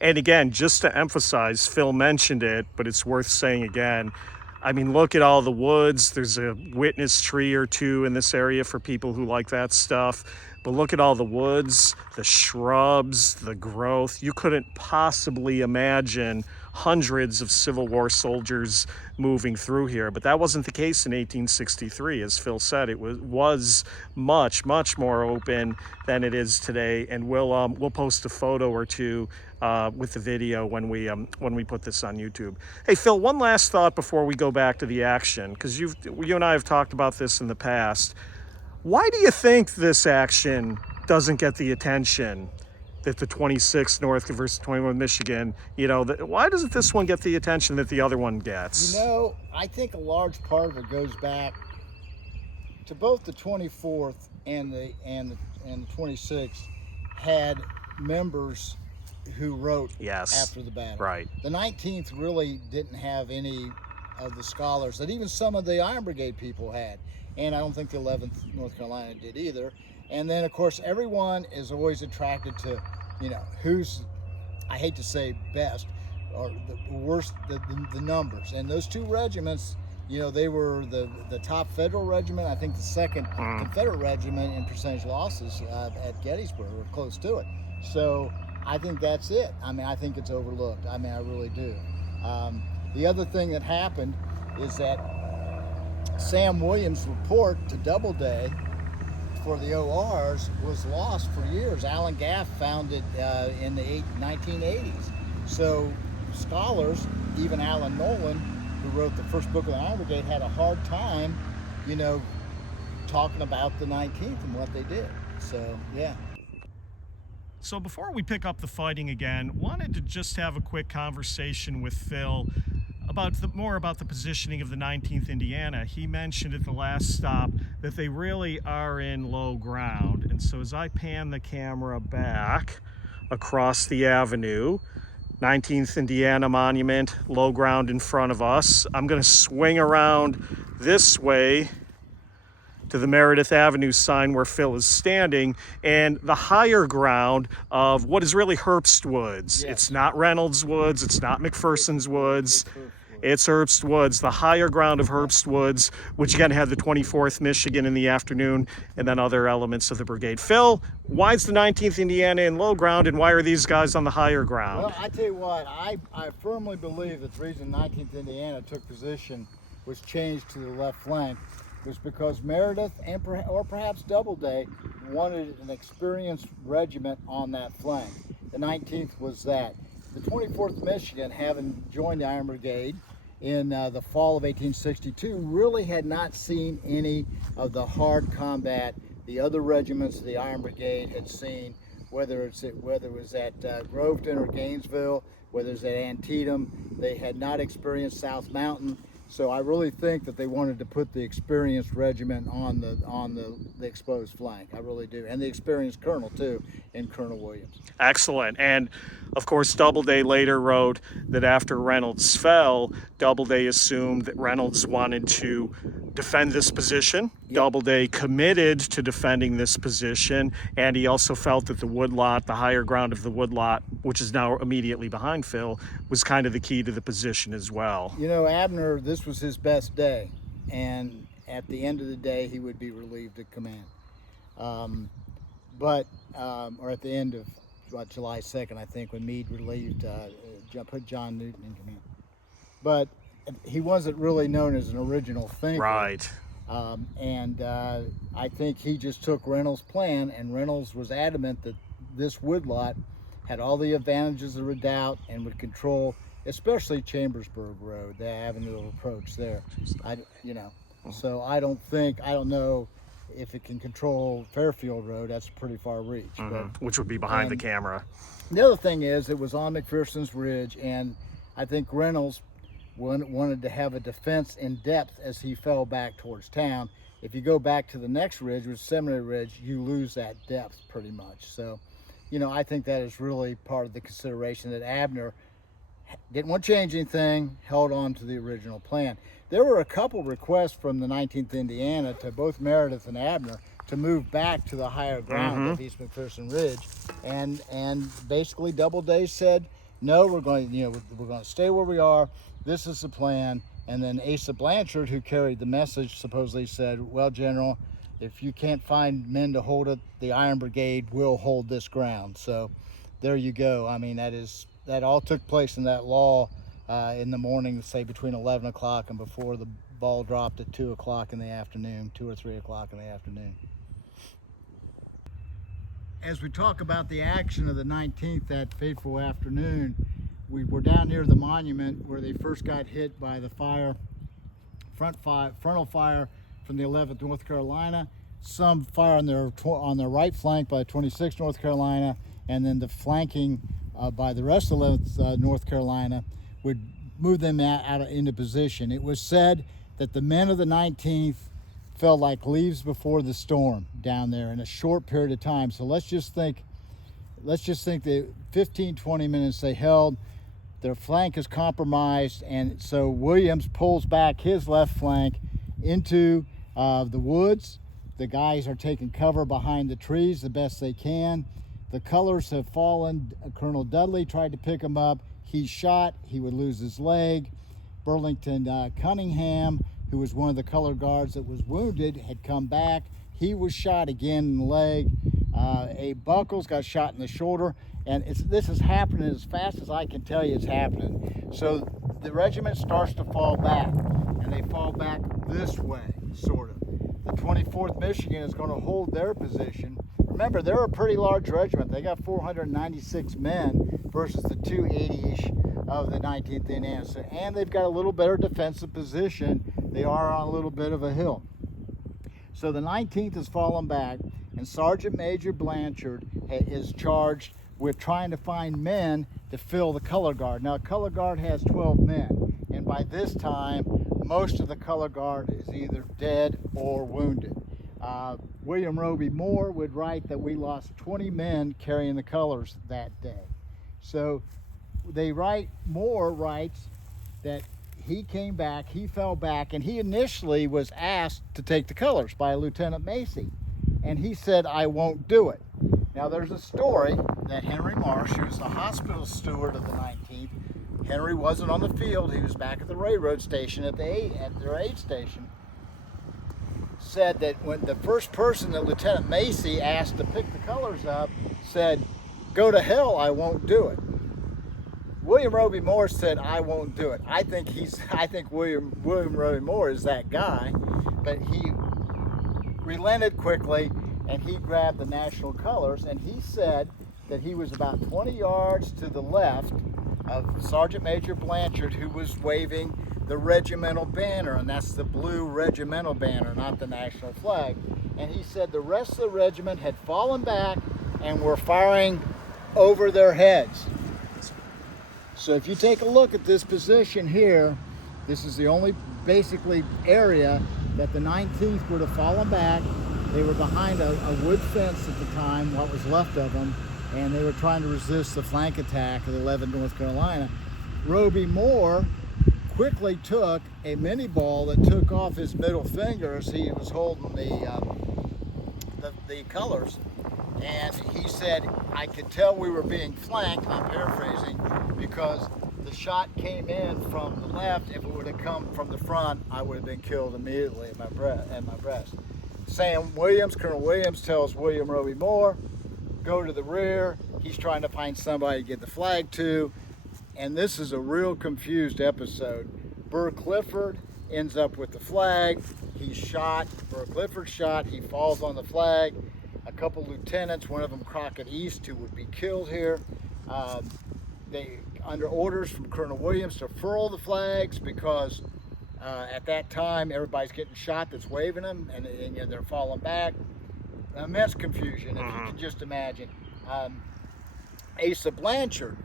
And again, just to emphasize, Phil mentioned it, but it's worth saying again. I mean, look at all the woods. There's a witness tree or two in this area for people who like that stuff. But look at all the woods, the shrubs, the growth. You couldn't possibly imagine hundreds of Civil War soldiers moving through here. But that wasn't the case in 1863. As Phil said, it was much, much more open than it is today. And we'll post a photo or two with the video when we put this on YouTube. Hey, Phil, one last thought before we go back to the action, because you and I have talked about this in the past. Why do you think this action doesn't get the attention that the 26th North versus 21 Michigan, why doesn't this one get the attention that the other one gets? I think a large part of it goes back to both the 24th and the 26th had members who wrote after the battle. Right. The 19th really didn't have any of the scholars that even some of the Iron Brigade people had. And I don't think the 11th North Carolina did either. And then, of course, everyone is always attracted to, who's, I hate to say best, or the worst, the numbers. And those two regiments, they were the top Federal regiment, I think the second Confederate regiment in percentage losses at Gettysburg, or close to it. So I think that's it. I mean, I think it's overlooked. I mean, I really do. The other thing that happened is that Sam Williams' report to Doubleday for the ORs was lost for years. Alan Gaff found it in the 1980s. So scholars, even Alan Nolan, who wrote the first book of the Iron Brigade, had a hard time, talking about the 19th and what they did. So, yeah. So before we pick up the fighting again, wanted to just have a quick conversation with Phil more about the positioning of the 19th Indiana. He mentioned at the last stop that they really are in low ground. And so as I pan the camera back across the avenue, 19th Indiana Monument, low ground in front of us. I'm going to swing around this way to the Meredith Avenue sign where Phil is standing, and the higher ground of what is really Herbst Woods. Yes. It's not Reynolds Woods, it's not McPherson's Woods. It's Herbst Woods, the higher ground of Herbst Woods, which again had the 24th Michigan in the afternoon, and then other elements of the brigade. Phil, why is the 19th Indiana in low ground, and why are these guys on the higher ground? Well, I tell you what, I firmly believe that the reason 19th Indiana took position was changed to the left flank was because Meredith or perhaps Doubleday wanted an experienced regiment on that flank. The 19th was that. The 24th Michigan, having joined the Iron Brigade in the fall of 1862, really had not seen any of the hard combat the other regiments of the Iron Brigade had seen whether it was at Groveton or Gainesville, whether it's at Antietam. They had not experienced South Mountain. So I really think that they wanted to put the experienced regiment on the exposed flank. I really do. And the experienced colonel, too, in Colonel Williams. Excellent. And, of course, Doubleday later wrote that after Reynolds fell, Doubleday assumed that Reynolds wanted to defend this position. Yep. Doubleday committed to defending this position, and he also felt that the woodlot, the higher ground of the woodlot, which is now immediately behind Phil, was kind of the key to the position as well. You know, Abner, this was his best day, and at the end of the day, he would be relieved of command. Or at the end of July 2nd, I think, when Meade relieved, put John Newton in command. But he wasn't really known as an original thinker. Right. I think he just took Reynolds' plan, and Reynolds was adamant that this woodlot had all the advantages of redoubt and would control, especially Chambersburg Road, the avenue of approach there. So I don't know if it can control Fairfield Road. That's a pretty far reach. Mm-hmm. Which would be behind the camera. The other thing is, it was on McPherson's Ridge, and I think Reynolds wanted to have a defense in depth as he fell back towards town. If you go back to the next ridge, which is Seminary Ridge, you lose that depth pretty much. So, I think that is really part of the consideration, that Abner didn't want to change anything, held on to the original plan. There were a couple requests from the 19th Indiana to both Meredith and Abner to move back to the higher ground of East McPherson Ridge, and basically Doubleday said, no, we're going to stay where we are. This is the plan. And then Asa Blanchard, who carried the message, supposedly said, well, General, if you can't find men to hold it, the Iron Brigade will hold this ground. So there you go. I mean, that all took place in that law in the morning, say between 11 o'clock and before the ball dropped at 2 o'clock in the afternoon, 2 or 3 o'clock in the afternoon. As we talk about the action of the 19th that fateful afternoon, we were down near the monument where they first got hit by the frontal fire from the 11th North Carolina, some fire on their right flank by 26th North Carolina, and then the flanking by the rest of 11th North Carolina would move them out into position. It was said that the men of the 19th fell like leaves before the storm down there in a short period of time. So let's just think that 15-20 minutes they held. Their flank is compromised, and so Williams pulls back his left flank into the woods. The guys are taking cover behind the trees the best they can. The colors have fallen. Colonel Dudley tried to pick him up. He's shot. He would lose his leg. Burlington Cunningham, who was one of the color guards that was wounded, had come back. He was shot again in the leg. Abe Buckles got shot in the shoulder. And this is happening as fast as I can tell you it's happening. So the regiment starts to fall back, and they fall back this way, sort of. The 24th Michigan is going to hold their position. Remember, they're a pretty large regiment. They got 496 men versus the 280-ish of the 19th Indiana. And they've got a little better defensive position. They are on a little bit of a hill. So the 19th has fallen back, and Sergeant Major Blanchard is charged with trying to find men to fill the color guard. Now, color guard has 12 men, and by this time, most of the color guard is either dead or wounded. William Roby Moore would write that we lost 20 men carrying the colors that day. So Moore writes that he came back, he fell back, and he initially was asked to take the colors by Lieutenant Macy. And he said, I won't do it. Now, there's a story that Henry Marsh, who was the hospital steward of the 19th, Henry wasn't on the field, he was back at the railroad station at their aid station, said that when the first person that Lieutenant Macy asked to pick the colors up said, go to hell, I won't do it. William Roby Moore said, I won't do it. I think William Roby Moore is that guy, but he relented quickly, and he grabbed the national colors, and he said that he was about 20 yards to the left of Sergeant Major Blanchard, who was waving the regimental banner, and that's the blue regimental banner, not the national flag. And he said the rest of the regiment had fallen back, and were firing over their heads. So if you take a look at this position here, this is the only basically area that the 19th would have fallen back. They were behind a wood fence at the time, what was left of them, and they were trying to resist the flank attack of the 11th North Carolina. Willoughby Moore quickly took a mini ball that took off his middle finger as he was holding the colors, and he said, I could tell we were being flanked, I'm paraphrasing, because the shot came in from the left. If it would have come from the front, I would have been killed immediately at my breast. Sam Williams, Colonel Williams, tells William Willoughby Moore, go to the rear. He's trying to find somebody to get the flag to, and this is a real confused episode. Burr Clifford ends up with the flag. He's shot. Burr Clifford shot. He falls on the flag. A couple lieutenants, one of them Crockett East, who would be killed here. They under orders from Colonel Williams to furl the flags because at that time everybody's getting shot that's waving them, and you know, they're falling back. Immense confusion, if you can just imagine. Asa Blanchard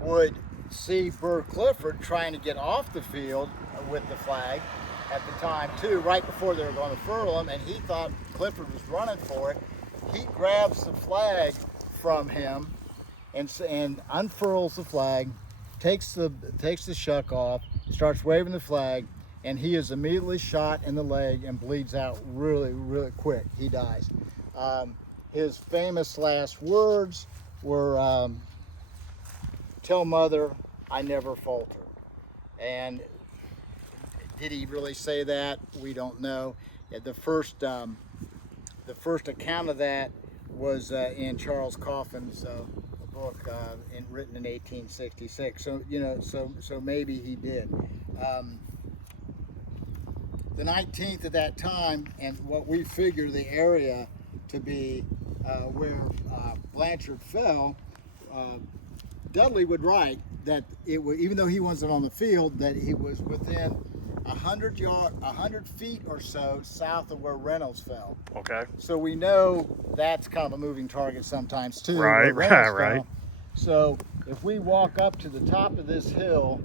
would see Burr Clifford trying to get off the field with the flag at the time too, right before they were going to furl him, and he thought Clifford was running for it. He grabs the flag from him and unfurls the flag, takes the shuck off, starts waving the flag, and he is immediately shot in the leg and bleeds out really, really quick. He dies. His famous last words were, tell mother I never falter. And did he really say that? We don't know. The first account of that was in Charles Coffin's book, written in 1866. So you know, so maybe he did. The 19th at that time, and what we figure the area to be where Blanchard fell, Dudley would write that it was, even though he wasn't on the field, that he was within 100 feet or so south of where Reynolds fell. Okay. So we know that's kind of a moving target sometimes too. Right. So if we walk up to the top of this hill,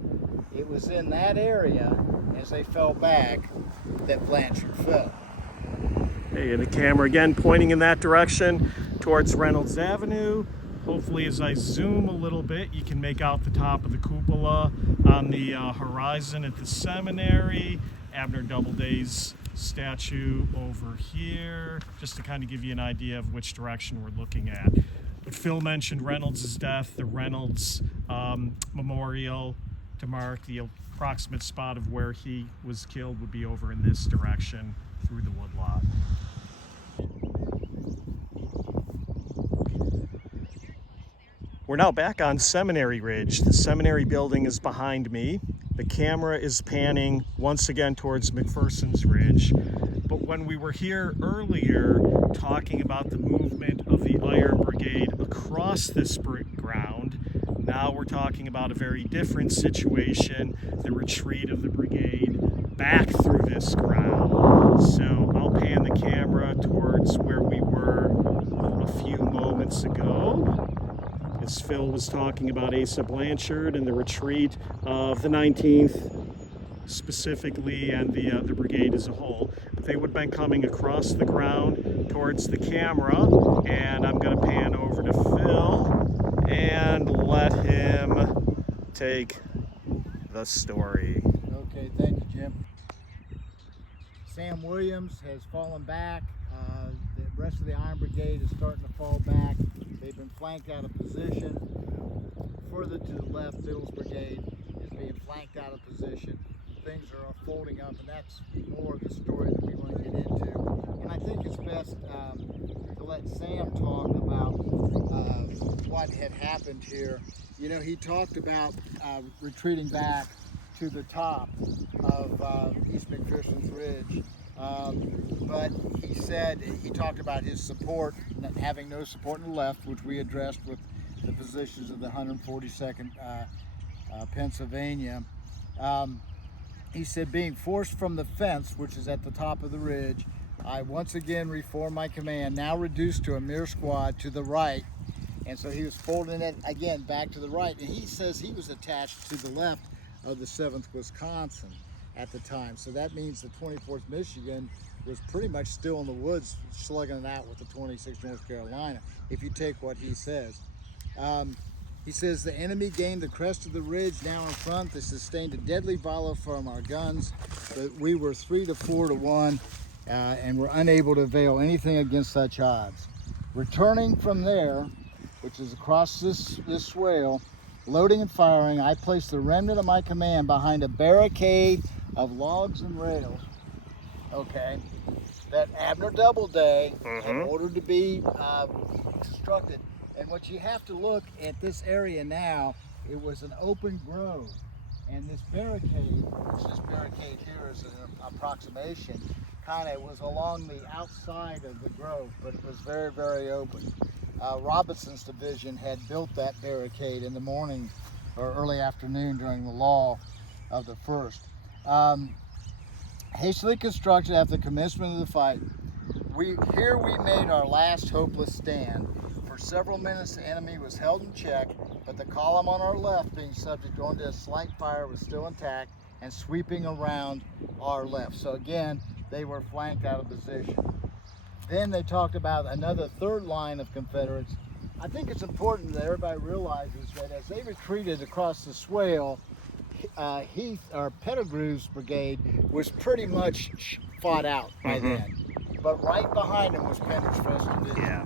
it was in that area as they fell back that Blanchard fell. Hey, and the camera again pointing in that direction towards Reynolds Avenue. Hopefully as I zoom a little bit, you can make out the top of the cupola on the horizon at the seminary. Abner Doubleday's statue over here, just to kind of give you an idea of which direction we're looking at. But Phil mentioned Reynolds' death. The Reynolds memorial to mark the approximate spot of where he was killed would be over in this direction through the woodlot. We're now back on Seminary Ridge. The seminary building is behind me. The camera is panning once again towards McPherson's Ridge. But when we were here earlier talking about the movement of the Iron Brigade across this ground, now we're talking about a very different situation, the retreat of the brigade back through this ground. So I'll pan the camera towards where we were a few moments ago, as Phil was talking about Asa Blanchard and the retreat of the 19th specifically, and the brigade as a whole. But they would have been coming across the ground towards the camera, and I'm going to pan over to Phil and let him take the story. Okay, thank you, Jim. Sam Williams has fallen back. The rest of the Iron Brigade is starting to fall back. They've been flanked out of position. Further to the left, Bill's brigade is being flanked out of position. Things are folding up, and that's more of the story that we want to get into. And I think it's best to let Sam talk about what had happened here. You know, he talked about retreating back to the top of East McPherson Ridge. But he said, he talked about his support, having no support in the left, which we addressed with the positions of the 142nd Pennsylvania. He said being forced from the fence, which is at the top of the ridge, I once again reformed my command, now reduced to a mere squad to the right. And so he was folding it again back to the right. And he says he was attached to the left of the 7th Wisconsin at the time. So that means the 24th Michigan was pretty much still in the woods slugging it out with the 26th North Carolina, if you take what he says. He says the enemy gained the crest of the ridge now in front. They sustained a deadly volley from our guns, but we were 3 to 4 to 1 and were unable to avail anything against such odds. Returning from there, which is across this swale, loading and firing, I placed the remnant of my command behind a barricade of logs and rails, okay, that Abner Doubleday had ordered to be constructed. And what you have to look at this area now, it was an open grove. And this barricade, which this barricade here is an approximation, kind of was along the outside of the grove, but it was very, very open. Robinson's division had built that barricade in the morning or early afternoon during the lull of the 1st. Hastily constructed after the commencement of the fight, we made our last hopeless stand. For several minutes the enemy was held in check, but the column on our left, being subject only to a slight fire, was still intact and sweeping around our left. So again, they were flanked out of position. Then they talked about another 3rd line of Confederates. I think it's important that everybody realizes that as they retreated across the swale, Pettigrew's brigade was pretty much fought out by then. But right behind him was Pender's division. Yeah.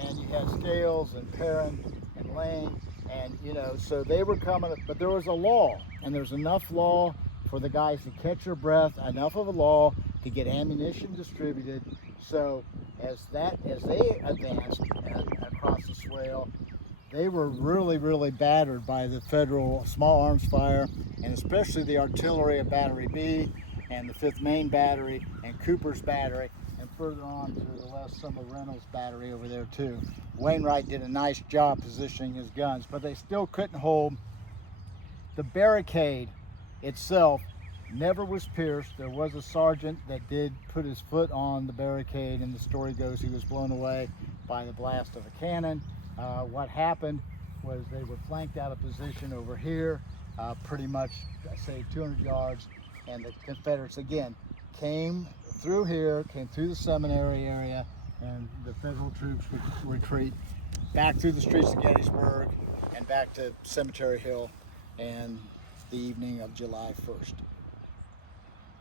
And you had Scales and Perrin and Lane, and so they were coming, but there was a lull, and there's enough lull for the guys to catch their breath, enough of a lull to get ammunition distributed. So as they advanced across the swale, they were really, really battered by the Federal small arms fire, and especially the artillery of Battery B and the 5th Maine Battery and Cooper's Battery, and further on to the west, some of Reynolds' Battery over there too. Wainwright did a nice job positioning his guns, but they still couldn't hold. The barricade itself never was pierced. There was a sergeant that did put his foot on the barricade, and the story goes he was blown away by the blast of a cannon. What happened was they were flanked out of position over here, pretty much, say, 200 yards, and the Confederates again came through here, came through the seminary area, and the Federal troops would retreat back through the streets of Gettysburg and back to Cemetery Hill and the evening of July 1st.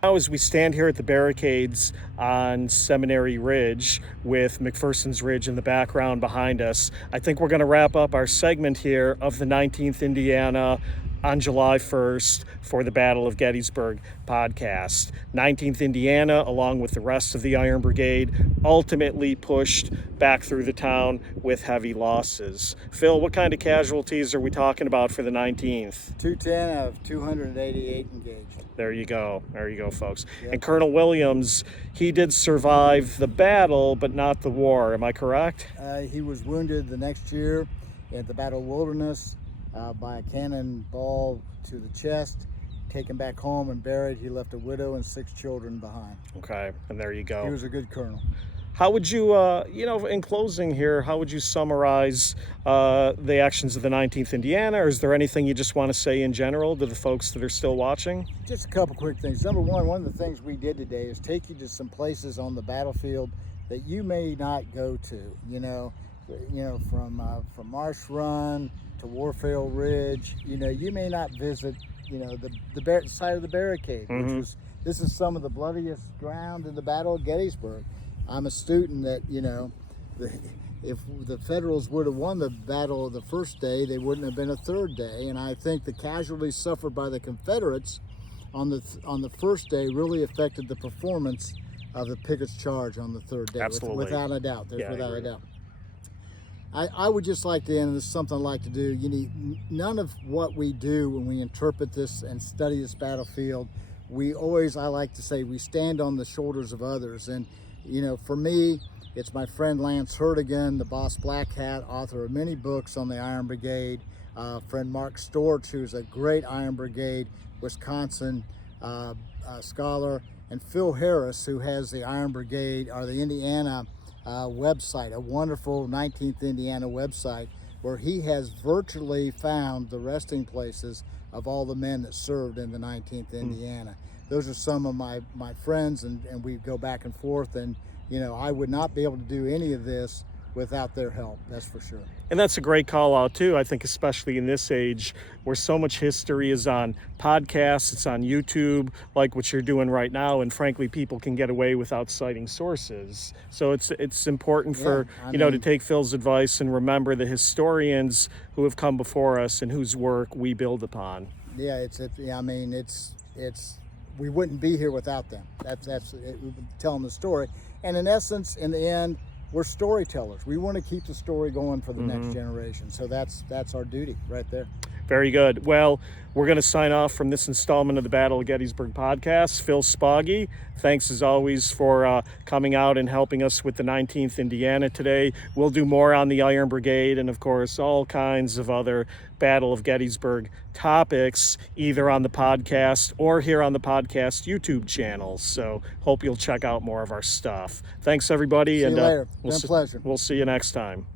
Now, as we stand here at the barricades on Seminary Ridge with McPherson's Ridge in the background behind us, I think we're going to wrap up our segment here of the 19th Indiana on July 1st for the Battle of Gettysburg podcast. 19th Indiana, along with the rest of the Iron Brigade, ultimately pushed back through the town with heavy losses. Phil, what kind of casualties are we talking about for the 19th? 210 out of 288 engaged. There you go, folks. Yep. And Colonel Williams, he did survive the battle, but not the war. Am I correct? He was wounded the next year at the Battle of Wilderness by a cannonball to the chest, taken back home and buried. He left a widow and 6 children behind. Okay, and there you go. He was a good colonel. How would you, in closing here, how would you summarize the actions of the 19th Indiana, or is there anything you just want to say in general to the folks that are still watching? Just a couple quick things. Number one of the things we did today is take you to some places on the battlefield that you may not go to, from Marsh Run to Warfield Ridge. You may not visit, the site of the barricade, this is some of the bloodiest ground in the Battle of Gettysburg. I'm a student that, if the Federals would have won the battle of the first day, they wouldn't have been a third day. And I think the casualties suffered by the Confederates on the first day really affected the performance of the Pickett's charge on the third day. Absolutely. Without a doubt. Without a doubt. I would just like to end, this is something I like to do. None of what we do when we interpret this and study this battlefield, I like to say, we stand on the shoulders of others. And for me, it's my friend Lance Hurtigan, the Boss Black Hat, author of many books on the Iron Brigade. Friend Mark Storch, who's a great Iron Brigade, Wisconsin scholar, And Phil Harris, who has the Iron Brigade or the Indiana website, a wonderful 19th Indiana website, where he has virtually found the resting places of all the men that served in the 19th Indiana. Those are some of my friends, and we go back and forth, and I would not be able to do any of this without their help, that's for sure. And that's a great call out too. I think especially in this age where so much history is on podcasts, it's on YouTube, like what you're doing right now, and frankly people can get away without citing sources. So it's important for to take Phil's advice and remember the historians who have come before us and whose work we build upon. Yeah, we wouldn't be here without them. That's telling the story. And in essence, in the end, we're storytellers. We want to keep the story going for the next generation. So that's our duty right there. Very good. Well, we're going to sign off from this installment of the Battle of Gettysburg Podcast. Phil Spaugy, thanks as always for coming out and helping us with the 19th Indiana today. We'll do more on the Iron Brigade and, of course, all kinds of other Battle of Gettysburg topics, either on the podcast or here on the podcast YouTube channel. So hope you'll check out more of our stuff. Thanks, everybody. See you later. It's been a pleasure. We'll see you next time.